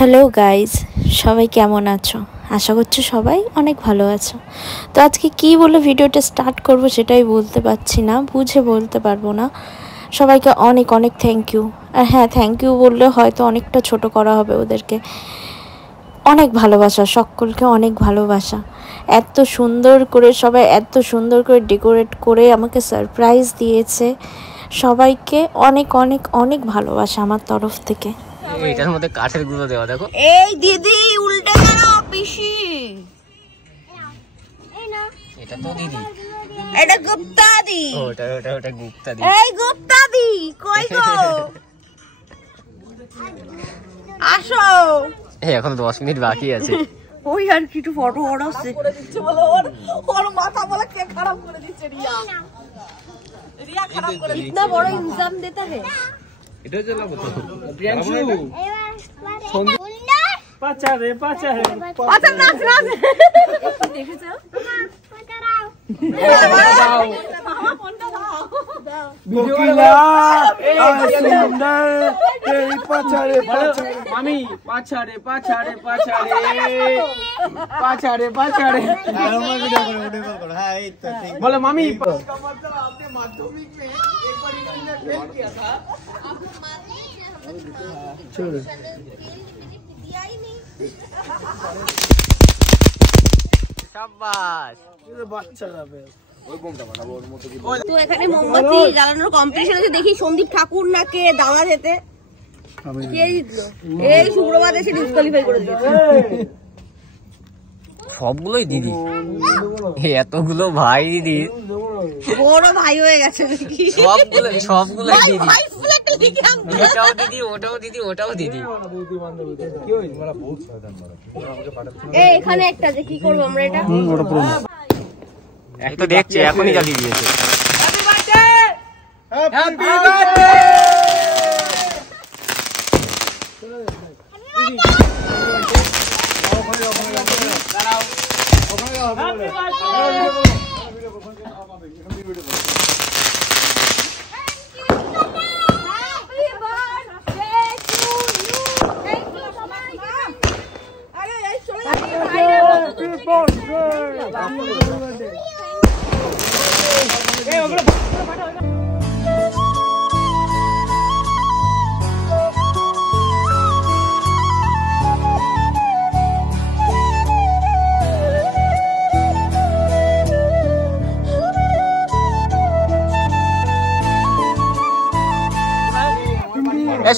Hello guys, সবাই কেমন আছো? আশা করছি সবাই অনেক ভালো আছো। তো আজকে কি বলে ভিডিওটা স্টার্ট করব সেটাই বলতে পারছি না, বুঝে বলতে পারবো না। সবাইকে অনেক অনেক থ্যাংক ইউ। আর হ্যাঁ, থ্যাংক ইউ বললে হয়তো অনেকটা ছোট করা হবে ওদেরকে। অনেক ভালোবাসা, সকলকে অনেক ভালোবাসা। এত সুন্দর করে সবাই এত সুন্দর করে ডেকোরেট করে আমাকে সারপ্রাইজ দিয়েছে। সবাইকে অনেক অনেক অনেক ভালোবাসা আমার তরফ থেকে। এটার মধ্যে কাঠের গুঁড়ো দেওয়া, দেখো। এই দিদি উল্টে দাও পিসি। এটা তো দিদি, এটা গুপ্তা দি। ওটা গুপ্তা দি। এই গুপ্তা দি কই গো? আসো। এই এখন 10 মিনিট বাকি আছে। ওই আর কি একটু ফটো ওড়াচ্ছে করে দিচ্ছে বলে ওর মাথা বলে কে খারাপ করে দিচ্ছে। রিয়া খারাপ করে দিচ্ছে। ইতনা বড় ইনজাম देता है। এটা জ্বালাবো তো প্রিয়াংশু। পাচা রে পাচা নাচ দেখেছো? দাও মামা ফোনটা দাও। বিকিলা সুন্দর এই পাচা রে মামি পাচা রে আমার ভিডিও করো। হ্যাঁ এই তো ঠিক বলে মামি। आपने माध्यमिक में एक बार इन्होंने फेल किया था। चलो শাবাশ। ये বাচ্চা যাবে। তো এখানে মোমবাতি জ্বালানোর কম্পিটিশন আছে, দেখি সন্দীপ ঠাকুর না কে দাঁড়া যেতে কে জিতলো। এই শুক্রবার এসে ডিসকোয়ালিফাই করে দিয়েছে। সবগুলোই দিদি, এতগুলো ভাই দিদি, বড় ভাই হয়ে গেছে নাকি? সবগুলোই দিদি। ভাই ফ্ল্যাটে লিখে আনতে এটাও দিদি, ওটাও দিদি, ওটাও দিদি। এই এখানে একটা আছে, কি করব আমরা এটা? একটা দেখছে এখনই জ্বালিয়ে দিয়েছে। Happy birthday.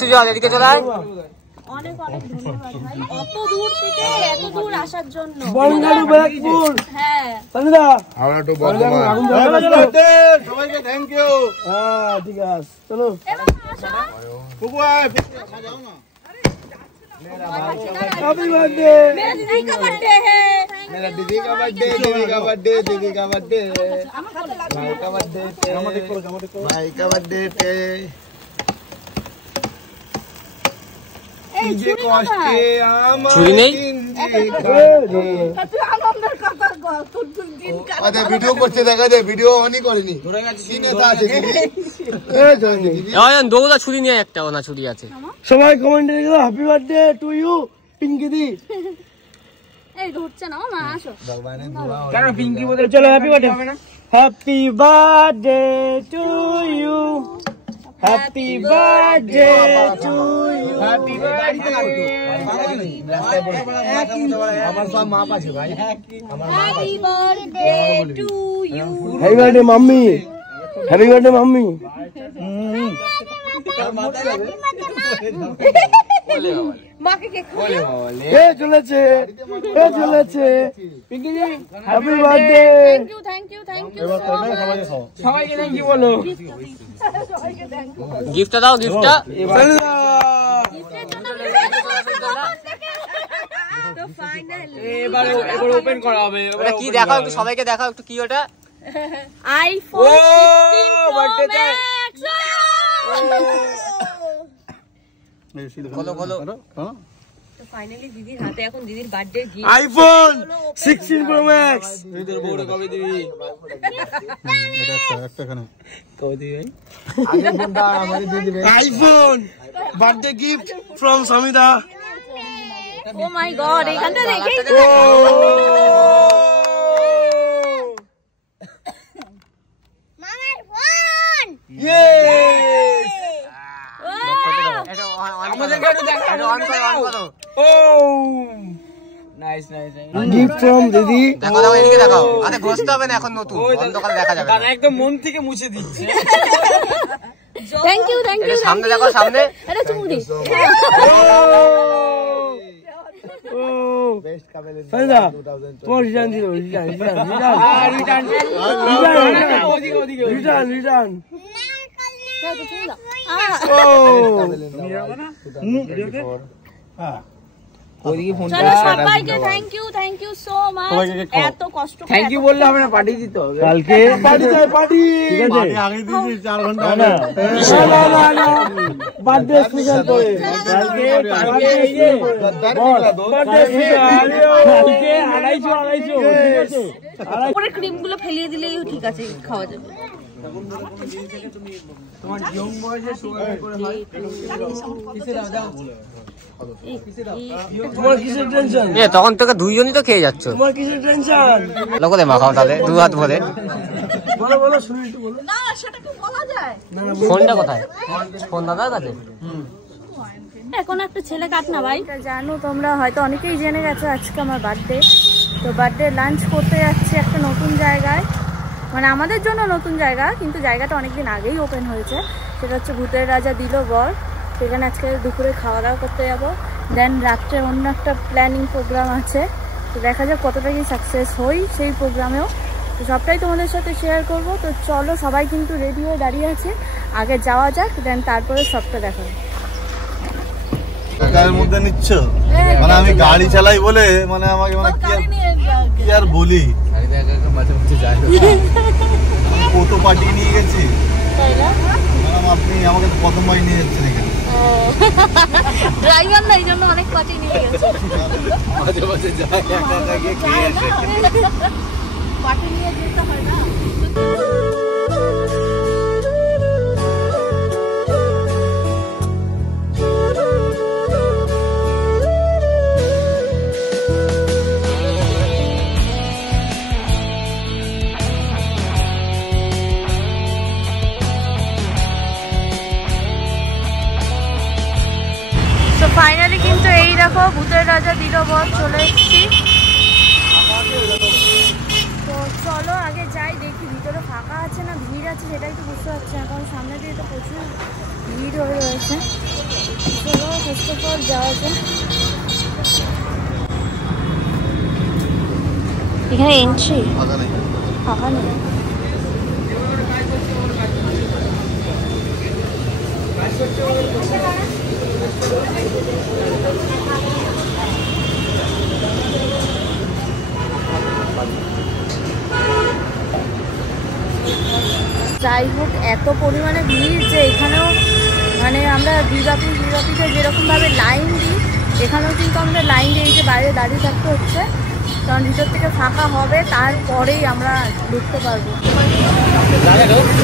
সুজল এদিকে চলে আয়। অনেক অনেক ধন্যবাদ ভাই, অত দূর থেকে এত দূর আসার জন্য। বঙ্গালী ব্যাকপুর। হ্যাঁ সনিদা আমরা তো বর্তমান সবাইকে থ্যাংক ইউ। হ্যাঁ ঠিক আছে, চলো বুবু আয় যাও না। Happy birthday. मेरा दीदी का बर्थडे है। मेरा दीदी का बर्थडे, दीदी का बर्थडे, दीदी का बर्थडे, भाई का बर्थडे, भाई का बर्थडे। तुझे कष्टे छुरी नहीं? আনন্দের কথা তুই দিন কাটা। আরে ভিডিও করতে দেখা দে, ভিডিও অনই করেনি। ধরে গেছে সিনেটা আছে দিদি। এই জনি আয়ান দৌড়া ছুরি নিয়ে একটা ওনা ছুরি আছে। সবাই কমেন্টে লিখো happy birthday to you Pinky di. এই ধরছে না মা, আসো। ভগবানের দোয়া কেন পিঙ্কি বলে চলো হ্যাপি বার্থডে হবে না? Happy birthday to you, happy birthday to you, happy birthday. আমার সব মাপ আছে ভাই। Happy birthday to you. Happy birthday mummy, happy birthday mummy. মাকে কে এ চলেছে Pinky ji happy birthday. Thank you সবাইকে থ্যাংক ইউ বলো। গিফটটা দাও, গিফটটা। তো ফাইনালি এবার ওপেন করা হবে। ওটা কি দেখাও একটু, সবাইকে দেখাও একটু কি ওটা। IPhone 16 pro birthday max. বলো বলো। তো ফাইনালি দিদির হাতে এখন দিদির birthday gift iPhone 16 pro max. তোর বউটা কবে দিবি? এটা একটা খানে কবে দিবি ভাই? আগে ফোনটা আমাদের দিয়ে দিবে। IPhone birthday gift from Samida. Oh my God, এখানটা দেখেই তো মামার ফোন। দেখাও এদিকে দেখাও। আরে ঘষতে হবে না এখন, নতুন অন্ধকারে দেখা যাবে না। একদম মন থেকে মুছে দিচ্ছে। থ্যাংক ইউ সামনে দেখো, সামনে এটা চুমু দি। বেস্ট কাপল ইন ফাইদা 2020 তোমার রিটার্ন দিও, রিটার্ন চলো সবাইকে থ্যাংক ইউ সো মাচ। এত কষ্ট করে থ্যাংক ইউ বললে হবে না, পার্টি দিতে হবে কালকে। পার্টি চাই, পার্টি। ঠিক আছে, আগে দিয়েছি 4 ঘন্টা না না বার্থডে স্পেশাল করে কালকে এই যে বার্থডে স্পেশাল কালকে 250 ঠিক আছে। উপরে ক্রিম গুলো ফেলিয়ে দিলেই ঠিক আছে, খাওয়া যাবে। তোমার ইয়ং বয়সে সুগার করে হয় কিসে দাও তোমার কিসের টেনশন? তখন থেকে দুইজনই তো খেয়ে যাচ্ছ। তোমার কিসের টেনশন? লোকে মাখাও তাহলে 2 হাত ভরে। বলো বলো, শুনি একটু বলো। না সেটা কি বলা যায়? ফোনটা কোথায়? ফোন দাদার কাছে। এখন একটা ছেলে কাট না ভাই। জানো তোমরা হয়তো অনেকেই জেনে গেছো আজকে আমার বার্থডে। তো বার্থডে লাঞ্চ করতে যাচ্ছি একটা নতুন জায়গায়, মানে আমাদের জন্য নতুন জায়গা, কিন্তু জায়গাটা অনেকদিন আগেই ওপেন হয়েছে। সেটা হচ্ছে ভূতের রাজা দিল বর। সেখানে আজকে দুপুরে খাওয়া দাওয়া করতে যাবো। দেন রাত্রে অন্য একটা প্ল্যানিং প্রোগ্রাম আছে। তো দেখা যাক কতটা কি সাকসেস হই সেই প্রোগ্রামেও। তো সবটাই তোমাদের সাথে শেয়ার করব। তো চলো, সবাই কিন্তু রেডি হয়ে দাঁড়িয়ে আছে, আগে যাওয়া যাক, দেন তারপরে সবটা দেখাবো। টাকার মধ্যে নিচ্ছ মানে আমি গাড়ি চালাই বলে মানে আমাকে মানে কি আর বলি, কত পার্টি নিয়ে গেছি ম্যাডাম, আপনি আমাকে প্রথমবার নিয়ে যাচ্ছেন এখানে। ড্রাইভার না, এই জন্য অনেক পার্টি নিয়ে গেছে। মাঝে মাঝে যাই একা একা গিয়ে খেয়ে আসে। পার্টি নিয়ে যেতে হয় না। তো ফাইনালি কিন্তু এই দেখো ভূতের রাজা দিল বর, চলে এসেছি। তো চলো আগে যাই, দেখি ভিতরে ফাঁকা আছে না ভিড় আছে সেটাই তো বুঝতে পারছি না, কারণ সামনে দিয়ে তো প্রচুর ভিড় হয়ে রয়েছে। চলো ফার্স্ট অফ অল যাওয়া যায়। এখানে এন্ট্রি ফাঁকা নেই। যাই হোক, এত পরিমাণে ভিড় যে এখানেও মানে আমরা বিবাপিতে যেরকমভাবে লাইন দিই, এখানেও কিন্তু আমাদের লাইন দিয়ে এই যে বাইরে দাঁড়িয়ে থাকতে হচ্ছে, কারণ ভিতর থেকে ফাঁকা হবে তারপরেই আমরা ঢুকতে পারবো।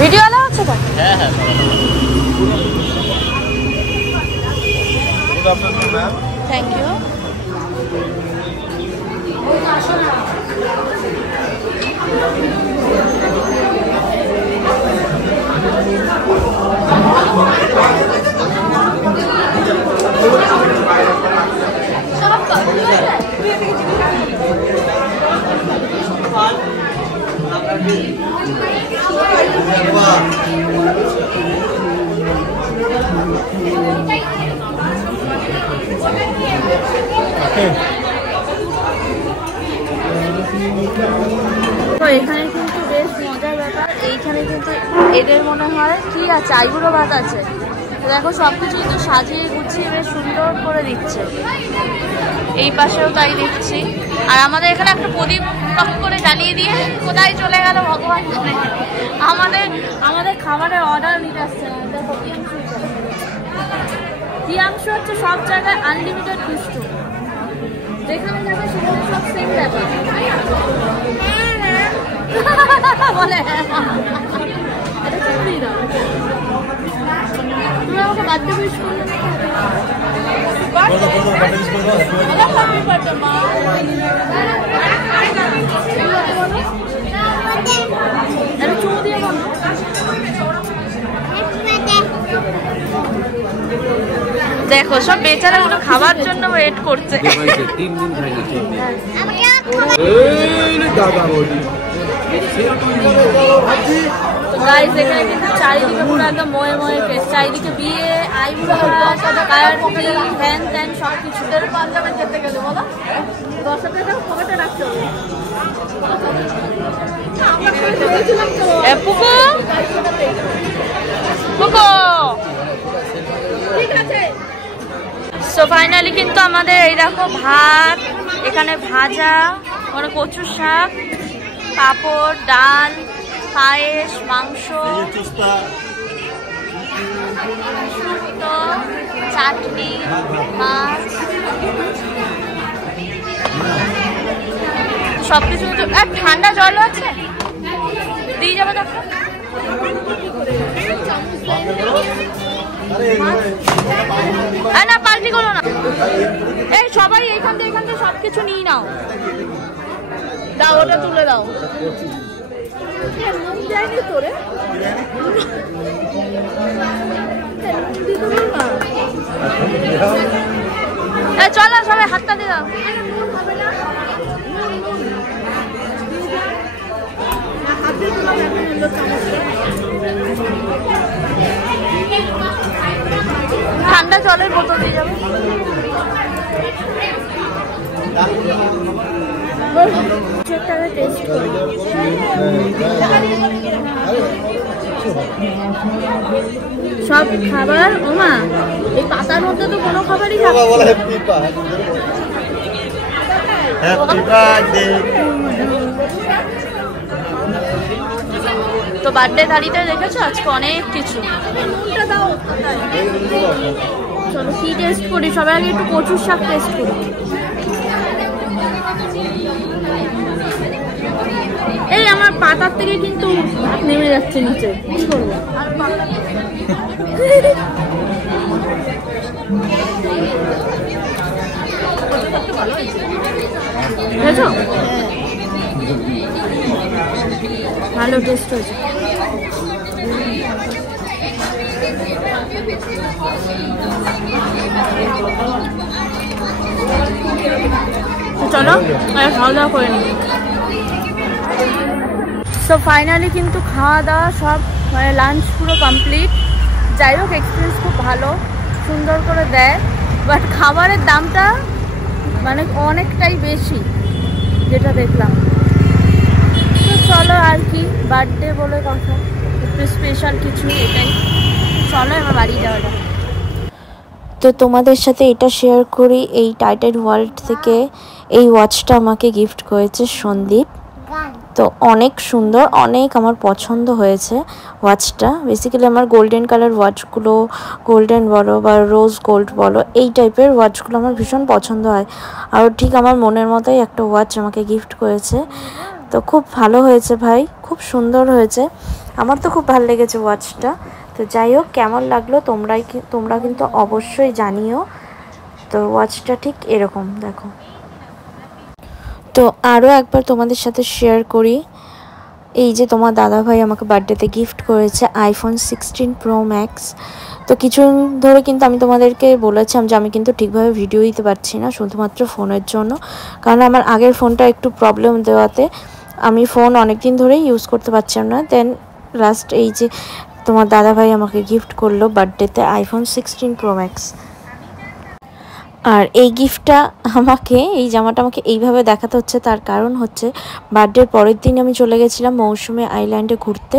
ভিডিও আলা হচ্ছে তো? হ্যাঁ হ্যাঁ, থ্যাংক ইউ। তো এখানে কিন্তু বেশ মজার ব্যাপার, এইখানে কিন্তু এদের মনে হয় কি আছে, আইবুড়ো ভাত আছে। দেখো সবকিছু কিন্তু সাজিয়ে গুছিয়ে বেশ সুন্দর করে দিচ্ছে। এই পাশেও তাই দেখছি। আর আমাদের এখানে একটা প্রদীপ টক করে জ্বালিয়ে দিয়ে কোথায় চলে গেল ভগবান জানে। আমাদের খাবারের অর্ডার নিতে আসছে না। দেখো তিয়াংশু হচ্ছে সব জায়গায় আনলিমিটেড মিষ্টি, যেখানে যাবে সেখানে সব সেম ব্যাপার বলে। আমাকে বার্থডে উইশ করলে না দেখো সব বেচারা গুলো খাবার জন্য ওয়েট করছে। 3 দিন খাইনি। গাইস এখানে কিন্তু চারিদিকে পুরো একদম ময়ে ময়ে ফেস, চারিদিকে বিয়ে, আইবুড়ো পার্টি, ফ্যান ট্যান সব কিছু। পাঞ্জাবে যেতে গেলে বলো 10 টাকা পকেটে রাখতে হবে। পুকু পুকু ঠিক আছে। সো ফাইনালি কিন্তু আমাদের এই দেখো ভাত, এখানে ভাজা, মানে কচুর শাক, পাঁপড়, ডাল, পায়েস, মাংস, শুক্তো, চাটনি, মাছ, সবকিছু। ঠান্ডা জল আছে দিয়ে যাবে দেখো। না পাল্টি করো না, এই সবাই এইখান থেকে সবকিছু নিয়ে নাও, দাও ওটা তুলে দাও। চলো সবাই হাতটা দিয়ে দাও। ঠান্ডা জলের বোতল দিয়ে যাবে। সব খাবার ওমা এই পাতার মধ্যে তো কোনো খাবারই তো বার্থডে থালিতে দেখেছো আজকে অনেক কিছু। চলো কি টেস্ট করি, সবাই আগে একটু কচুর শাক টেস্ট করি। এই আমার পাতার থেকে কিন্তু ভাত নেমে যাচ্ছে নিচে, কি করবো? ভালো টেস্ট হয়েছে। চলো খাওয়া দাওয়া করে নিই। সো ফাইনালি কিন্তু খাওয়া দাওয়া সব মানে লাঞ্চ পুরো কমপ্লিট। যাই হোক এক্সপিরিয়েন্স খুব ভালো, সুন্দর করে দেয়, বাট খাবারের দামটা মানে অনেকটাই বেশি যেটা দেখলাম। তো চলো আর কি, বার্থডে বলে কথা, একটু স্পেশাল কিছু এটাই। চলো এবার বাড়ি যাওয়া যাক। তো তোমাদের সাথে এটা শেয়ার করি, এই টাইটান ওয়ার্ল্ড থেকে এই ওয়াচটা আমাকে গিফট করেছে সন্দীপ। তো অনেক সুন্দর, অনেক আমার পছন্দ হয়েছে ওয়াচটা। বেসিক্যালি আমার গোল্ডেন কালার ওয়াচগুলো, গোল্ডেন বলো বা রোজ গোল্ড বলো, এই টাইপের ওয়াচগুলো আমার ভীষণ পছন্দ হয়। আর ঠিক আমার মনের মতোই একটা ওয়াচ আমাকে গিফট করেছে। তো খুব ভালো হয়েছে ভাই, খুব সুন্দর হয়েছে, আমার তো খুব ভালো লেগেছে ওয়াচটা। তো যাই হোক কেমন লাগলো তোমরা কিন্তু অবশ্যই জানিও। তো ওয়াচটা ঠিক এরকম দেখো। তো আরও একবার তোমাদের সাথে শেয়ার করি, এই যে তোমার দাদা ভাই আমাকে বার্থডেতে গিফট করেছে আইফোন 16 Pro Max। তো কিছুদিন ধরে কিন্তু আমি তোমাদেরকে বলেছিলাম যে আমি কিন্তু ঠিকভাবে ভিডিও দিতে পারছি না, শুধুমাত্র ফোনের জন্য, কারণ আমার আগের ফোনটা একটু প্রবলেম দেওয়াতে আমি ফোন অনেক দিন ধরেই ইউজ করতে পারছিলাম না। দেন লাস্ট এই যে তোমার দাদা ভাই আমাকে গিফট করলো বার্থডেতে আইফোন 16 Pro Max। আর এই গিফটটা আমাকে, এই জামাটা আমাকে এইভাবে দেখাতে হচ্ছে, তার কারণ হচ্ছে বার্থডের পরের দিন আমি চলে গেছিলাম মৌসুমী আইল্যান্ডে ঘুরতে।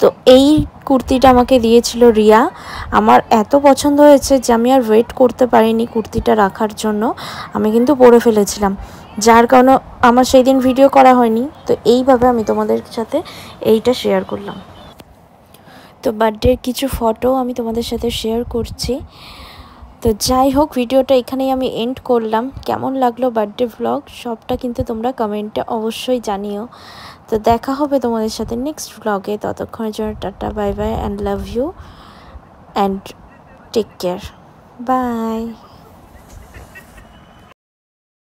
তো এই কুর্তিটা আমাকে দিয়েছিল রিয়া, আমার এত পছন্দ হয়েছে যে আমি আর ওয়েট করতে পারিনি কুর্তিটা রাখার জন্য, আমি কিন্তু পরে ফেলেছিলাম, যার কারণে আমার সেই দিন ভিডিও করা হয়নি। তো এইভাবে আমি তোমাদের সাথে এইটা শেয়ার করলাম। তো বার্থডের কিছু ফটো আমি তোমাদের সাথে শেয়ার করছি। তো যাই হোক ভিডিওটা এখানেই আমি এন্ড করলাম। কেমন লাগলো বার্থডে ভ্লগ সবটা কিন্তু তোমরা কমেন্টে অবশ্যই জানিও। তো দেখা হবে তোমাদের সাথে নেক্সট ভ্লগে, ততক্ষণের জন্য tata bye bye and love you and take care, by.